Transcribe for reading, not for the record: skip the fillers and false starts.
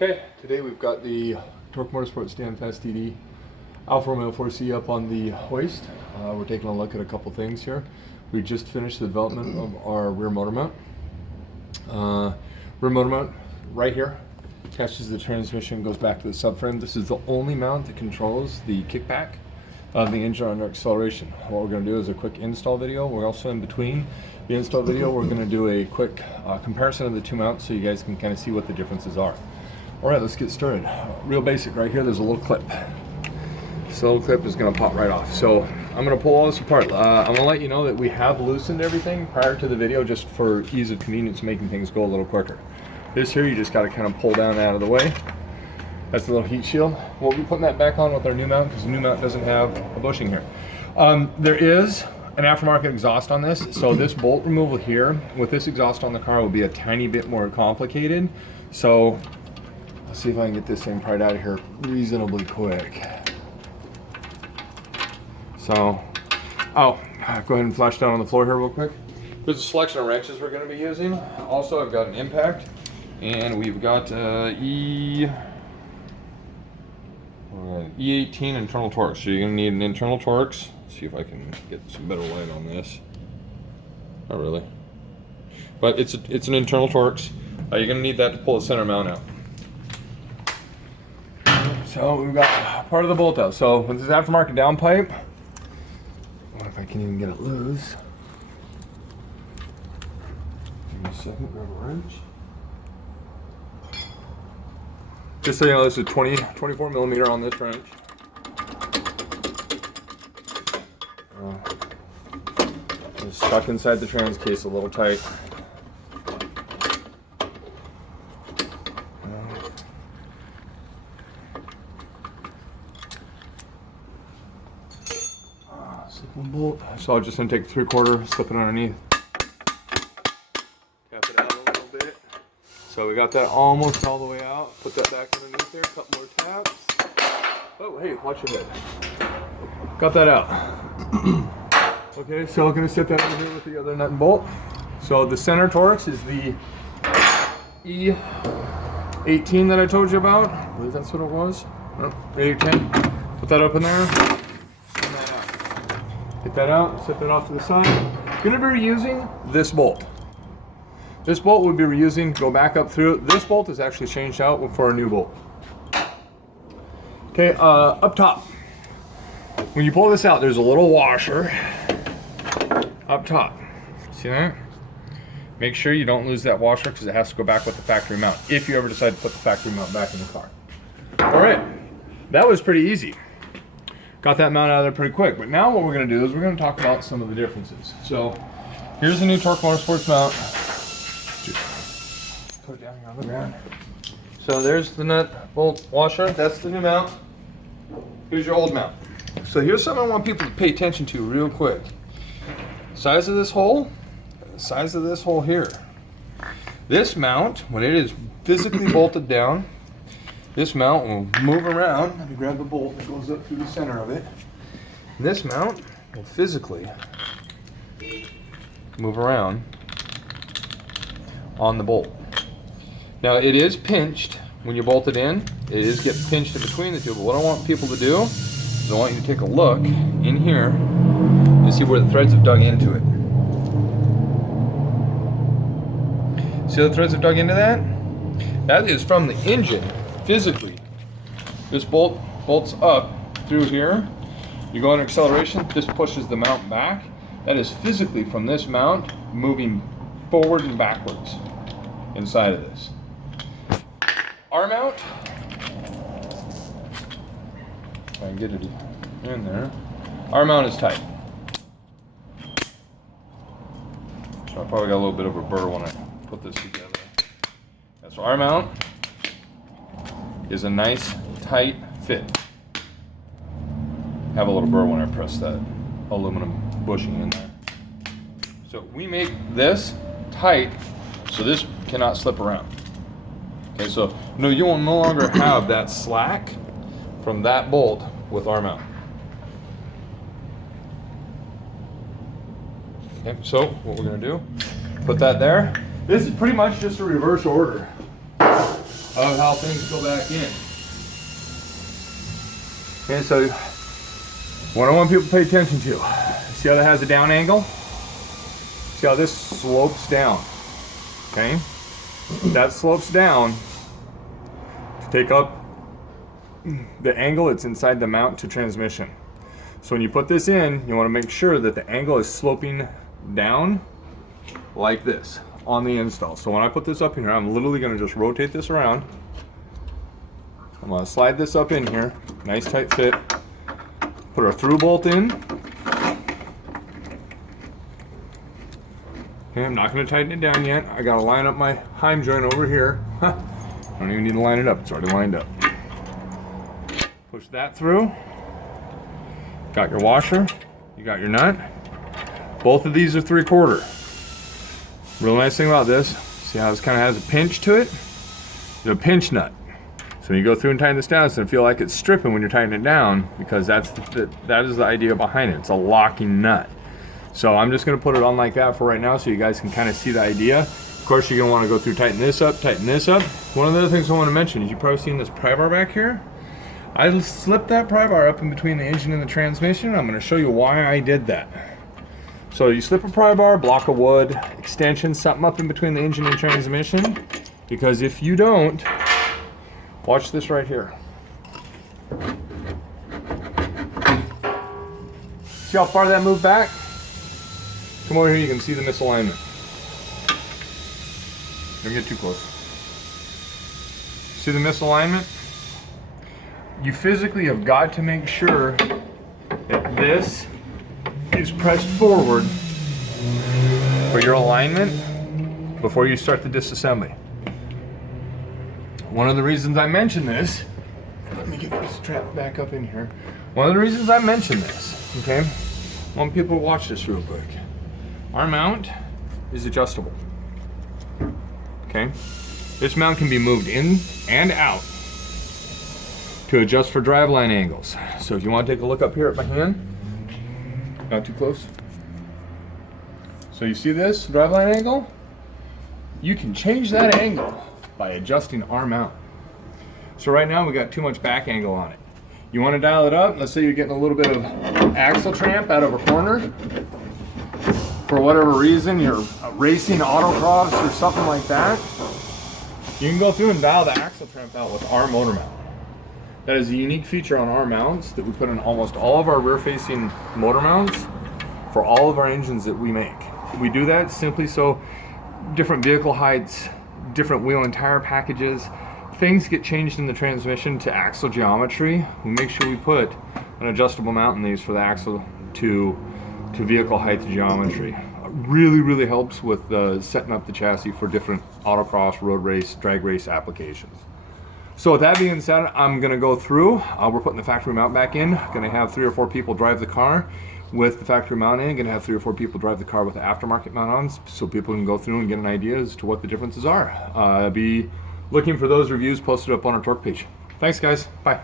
Okay, today we've got the Tork Motorsports Standfast DD Alfa Romeo 4C up on the hoist. We're taking a look at a couple things here. We just finished the development of our rear motor mount. Rear motor mount right here catches the transmission, goes back to the subframe. This is the only mount that controls the kickback of the engine under acceleration. What we're going to do is a quick install video. We're also in between the install video. We're going to do a quick comparison of the two mounts so you guys can kind of see what the differences are. All right, let's get started. Real basic right here, there's a little clip. This little clip is gonna pop right off. So I'm gonna pull all this apart. I'm gonna let you know that we have loosened everything prior to the video just for ease of convenience, making things go a little quicker. This here, you just gotta kind of pull down out of the way. That's the little heat shield. We'll be putting that back on with our new mount because the new mount doesn't have a bushing here. There is an aftermarket exhaust on this. So this bolt removal here, with this exhaust on the car, will be a tiny bit more complicated. So let's see if I can get this thing pried out of here reasonably quick. So, go ahead and flash down on the floor here real quick. There's a selection of wrenches we're going to be using. Also, I've got an impact, and we've got E18 internal Torx. So you're going to need an internal Torx. See if I can get some better light on this. Not really, but it's an internal Torx. You're going to need that to pull the center mount out. So we've got part of the bolt out. So with this aftermarket downpipe, I wonder if I can even get it loose. Give me a second, grab a wrench. Just so you know, this is 24 millimeter on this wrench. It's stuck inside the trans case a little tight. Bolt. So I'm just going to take the 3/4, slip it underneath, tap it out a little bit. So we got that almost all the way out. Put that back underneath there, a couple more taps. Oh, hey, watch your head. Got that out. Okay, so I'm going to set that over here with the other nut and bolt. So the center Torx is the E18 that I told you about. I believe that's what it was. No, E10. Put that up in there. Get that out, set that off to the side. Going to be reusing this bolt. This bolt we'll be reusing, go back up through. This bolt is actually changed out for a new bolt. Okay, up top. When you pull this out, there's a little washer up top. See that? Make sure you don't lose that washer because it has to go back with the factory mount if you ever decide to put the factory mount back in the car. All right, that was pretty easy. Got that mount out of there pretty quick, but now what we're going to do is we're going to talk about some of the differences. So here's the new Tork Motorsports mount. Put it down here on the ground. So there's the nut bolt washer. That's the new mount. Here's your old mount. So here's something I want people to pay attention to real quick. Size of this hole, the size of this hole here. This mount, when it is physically bolted down, this mount will move around. Let me grab the bolt that goes up through the center of it. This mount will physically move around on the bolt. Now it is pinched when you bolt it in. It is get pinched in between the two, but what I want people to do is I want you to take a look in here and see where the threads have dug into it. See how the threads have dug into that? That is from the engine. Physically, this bolt bolts up through here. You go on acceleration, this pushes the mount back. That is physically from this mount moving forward and backwards inside of this. Our mount, if I can get it in there, our mount is tight. So I probably got a little bit of a burr when I put this together. So our mount is a nice tight fit. Have a little burr when I press that aluminum bushing in there. So we make this tight so this cannot slip around. Okay, so no, you will no longer have that slack from that bolt with our mount. Okay, so what we're gonna do, put that there. This is pretty much just a reverse order of how things go back in. Okay, so what I want people to pay attention to, see how that has a down angle? See how this slopes down, okay? That slopes down to take up the angle that's inside the mount to transmission. So when you put this in, you want to make sure that the angle is sloping down like this on the install. So when I put this up in here, I'm literally going to just rotate this around. I'm going to slide this up in here, nice tight fit. Put our through bolt in. Okay, I'm not going to tighten it down yet. I got to line up my Heim joint over here. I don't even need to line it up, it's already lined up. Push that through. Got your washer, you got your nut. Both of these are 3/4. Real nice thing about this, see how this kind of has a pinch to it? It's a pinch nut. So when you go through and tighten this down, it's going to feel like it's stripping when you're tightening it down, because that is the idea behind it. It's a locking nut. So I'm just going to put it on like that for right now so you guys can kind of see the idea. Of course, you're going to want to go through, tighten this up, tighten this up. One of the other things I want to mention is you've probably seen this pry bar back here. I slipped that pry bar up in between the engine and the transmission. I'm going to show you why I did that. So you slip a pry bar, block of wood, extension, something up in between the engine and transmission. Because if you don't, watch this right here. See how far that moved back? Come over here, you can see the misalignment. Don't get too close. See the misalignment? You physically have got to make sure that this is pressed forward for your alignment before you start the disassembly. One of the reasons I mention this, let me get this strap back up in here. One of the reasons I mention this, okay, I want people to watch this real quick. Our mount is adjustable, okay? This mount can be moved in and out to adjust for driveline angles. So if you want to take a look up here at my hand, not too close. So you see this driveline angle? You can change that angle by adjusting our mount. So right now we got too much back angle on it. You want to dial it up, let's say you're getting a little bit of axle tramp out of a corner. For whatever reason, you're racing autocross or something like that, you can go through and dial the axle tramp out with our motor mount. That is a unique feature on our mounts that we put in almost all of our rear-facing motor mounts for all of our engines that we make. We do that simply so different vehicle heights, different wheel and tire packages, things get changed in the transmission to axle geometry. We make sure we put an adjustable mount in these for the axle to vehicle height geometry. Really helps with setting up the chassis for different autocross, road race, drag race applications. So with that being said, I'm going to go through. We're putting the factory mount back in. Going to have 3 or 4 people drive the car with the factory mount in. Going to have 3 or 4 people drive the car with the aftermarket mount on, so people can go through and get an idea as to what the differences are. Be looking for those reviews posted up on our Tork page. Thanks, guys. Bye.